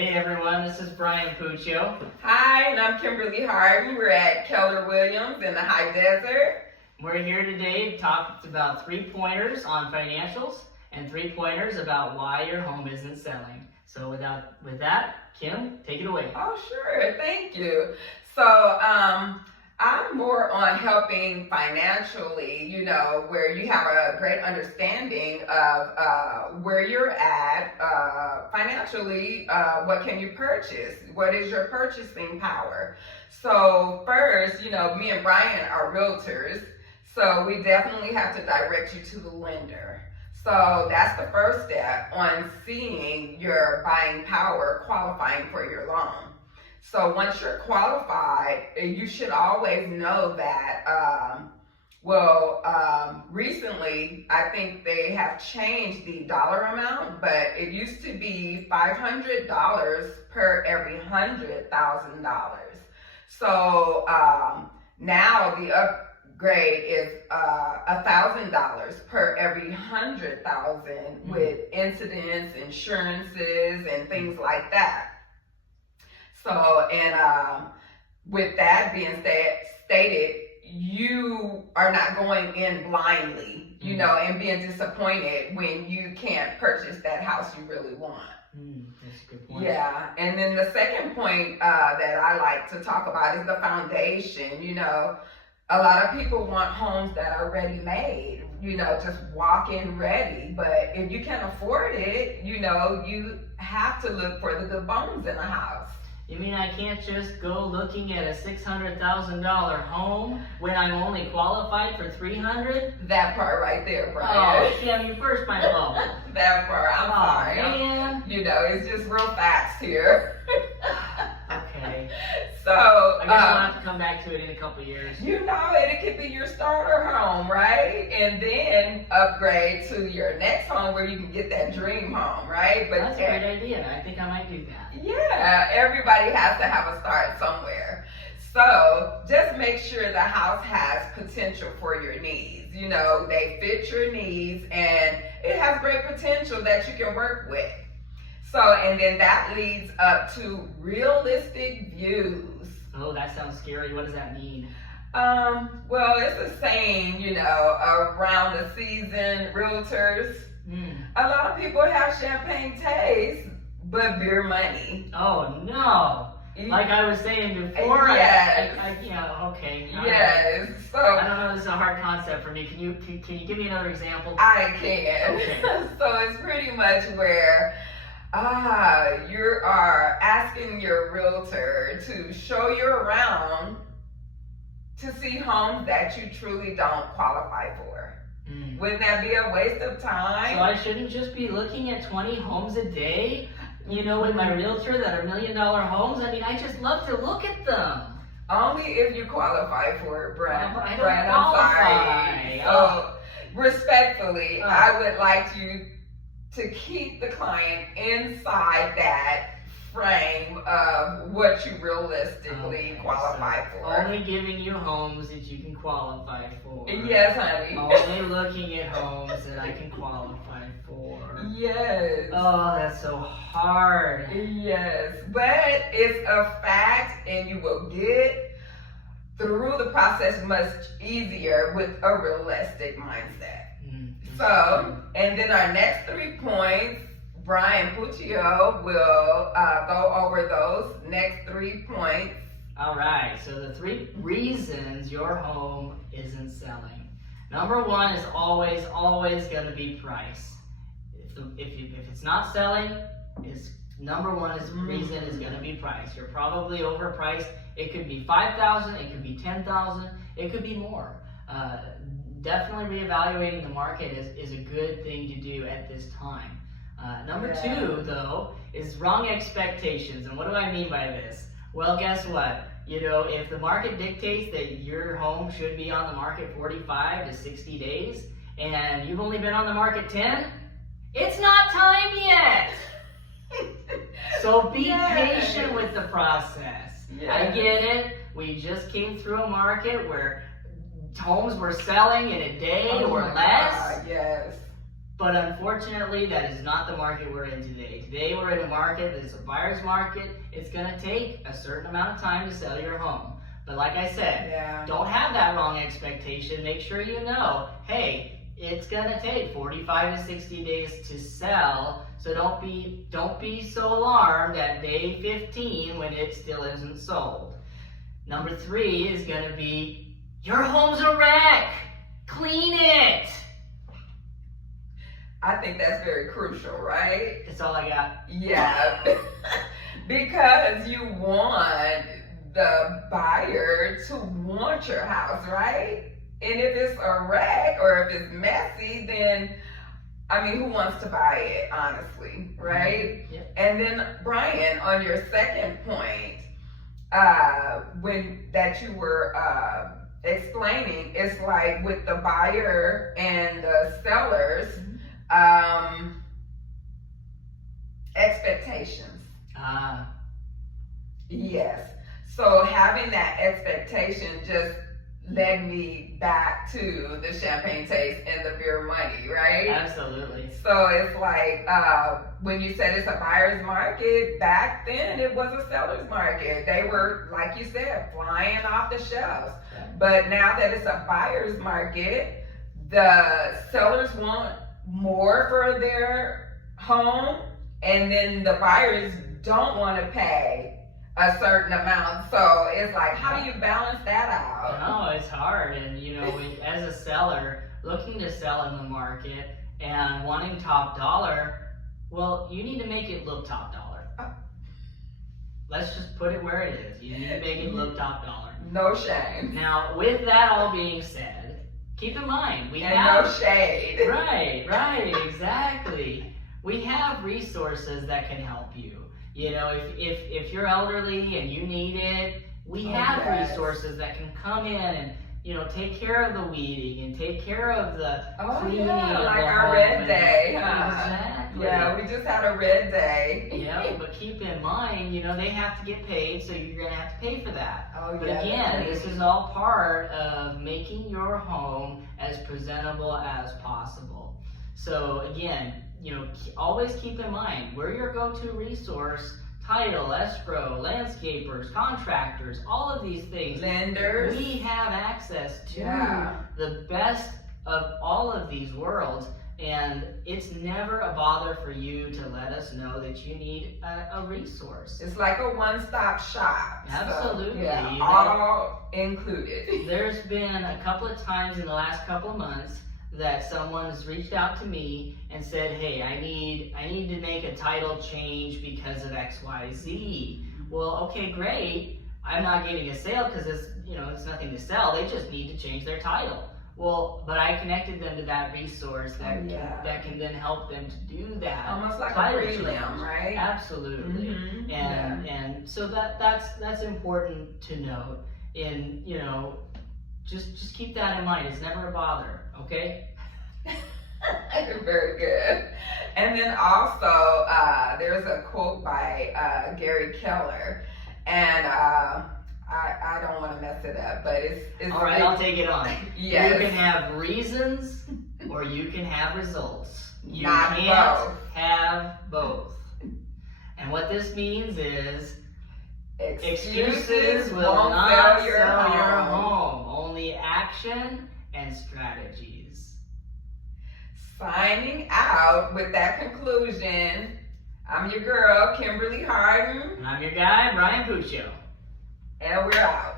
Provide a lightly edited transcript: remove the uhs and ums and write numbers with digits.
Hey everyone, this is Brian Puccio. Hi, and I'm Kimberly Harden. We're at Keller Williams in the High Desert. We're here today to talk about 3 pointers on financials and 3 pointers about why your home isn't selling. So with that, Kim, take it away. Oh, sure. Thank you. So, I'm more on helping financially, where you have a great understanding of where you're at financially. What can you purchase? What is your purchasing power? So first, me and Brian are realtors, so we definitely have to direct you to the lender. So that's the first step on seeing your buying power, qualifying for your loan. So once you're qualified, you should always know that, recently, I think they have changed the dollar amount, but it used to be $500 per every $100,000. So now the upgrade is $1,000 per every 100,000 with incidents, insurances, and things like that. So, and with that being stated, you are not going in blindly, and being disappointed when you can't purchase that house you really want. That's a good point. Yeah, and then the second point that I like to talk about is the foundation. A lot of people want homes that are ready-made, just walk-in ready. But if you can't afford it, you have to look for the good bones in a house. You mean I can't just go looking at a $600,000 home when I'm only qualified for $300,000? That part right there, Brian. Oh, Kim, you burst my bubble. That part, I'm sorry. Man. It's just real facts here. Okay. So, I guess I'll have to come back to it in a couple years. It could be your starter home, right? And then upgrade to your next home where you can get that dream home, right? But that's a great idea. I think I might do that. Yeah, everybody has to have a start somewhere. So just make sure the house has potential for your needs. They fit your needs and it has great potential that you can work with. So, and then that leads up to realistic views. Oh, that sounds scary. What does that mean? Well, it's a saying, around the season, realtors. A lot of people have champagne taste, but beer money. Oh, no. Like I was saying before, yes. Okay. Yes. Right. So I don't know. This is a hard concept for me. Can you give me another example? I can. Okay. So it's pretty much where you are asking your realtor to show you around to see homes that you truly don't qualify for. Wouldn't that be a waste of time? So I shouldn't just be looking at 20 homes a day, with my realtor that are $1 million homes? I mean, I just love to look at them. Only if you qualify for it, Brent. I don't Brent, qualify. I'm sorry. So, respectfully, I would like you to keep the client inside that frame of what you realistically qualify for. Only giving you homes that you can qualify for. Yes, honey. Only looking at homes that I can qualify for. Yes. Oh, that's so hard. Yes, but it's a fact and you will get through the process much easier with a realistic mindset. So, and then our next 3 points, Brian Puccio will go over those next 3 points. All right, so the 3 reasons your home isn't selling. Number 1 is always going to be price. If it's not selling, number 1 reason is going to be price. You're probably overpriced. It could be $5,000, it could be $10,000, it could be more. Definitely reevaluating the market is a good thing to do at this time. Number 2, though, is wrong expectations. And what do I mean by this? Well, guess what? If the market dictates that your home should be on the market 45 to 60 days, and you've only been on the market 10, it's not time yet. So be patient with the process. I get it. We just came through a market where homes were selling in a day or less. Yes. But unfortunately, that is not the market we're in today. Today, we're in a market that is a buyer's market. It's going to take a certain amount of time to sell your home. But like I said, Yeah. don't have that wrong expectation. Make sure you know, hey, it's going to take 45 to 60 days to sell. So don't be so alarmed at day 15 when it still isn't sold. Number 3 is going to be, your home's a wreck. Clean it. I think that's very crucial, right? That's all I got. Yeah. Because you want the buyer to want your house, right? And if it's a wreck or if it's messy, then, I mean, who wants to buy it, honestly, right? Yep. And then, Brian, on your second point, when that you were explaining, it's like with the buyer and the sellers, expectations. Yes. So having that expectation just led me back to the champagne taste and the beer money, right? Absolutely. So it's like when you said it's a buyer's market, back then it was a seller's market. They were, like you said, flying off the shelves. Yeah. But now that it's a buyer's market, the sellers want more for their home, and then the buyers don't want to pay a certain amount. So it's like, how do you balance that out? No, it's hard. And as a seller looking to sell in the market and wanting top dollar, well, you need to make it look top dollar. Let's just put it where it is. You need to make it look top dollar. No shame. Now, with that all being said, keep in mind, we And have... no shade. Right, exactly. We have resources that can help you. If you're elderly and you need it, we have yes. resources that can come in and, take care of the weeding and take care of the cleaning of like the our home red and- day, huh? Exactly. Yeah, we just had a red day. Yeah, but keep in mind, they have to get paid, so you're going to have to pay for that. Oh, But yeah. again, this is all part of making your home as presentable as possible. So again, always keep in mind, we're your go-to resource. Title, escrow, landscapers, contractors, all of these things. Lenders. We have access to Yeah. the best of all of these worlds, and it's never a bother for you to let us know that you need a resource. It's like a one-stop shop. Absolutely. So, yeah, all included. There's been a couple of times in the last couple of months that someone's reached out to me and said, hey, I need to make a title change because of XYZ. Well, okay, great. I'm not getting a sale because it's nothing to sell. They just need to change their title. Well, but I connected them to that resource that can then help them to do that. Almost like a title prelim, change. right? Absolutely. Mhm. And so that's important to note. And just keep that in mind. It's never a bother, okay? Very good. And then also, there's a quote by Gary Keller, and I don't want to mess it up, but it's All right, I'll take it on. Yes. You can have reasons or you can have results. You Not can't both. have both. And what this means is Excuses will won't not sell your home. Only action and strategies. Signing out with that conclusion, I'm your girl, Kimberly Harden, And I'm your guy, Brian Puccio. and we're out.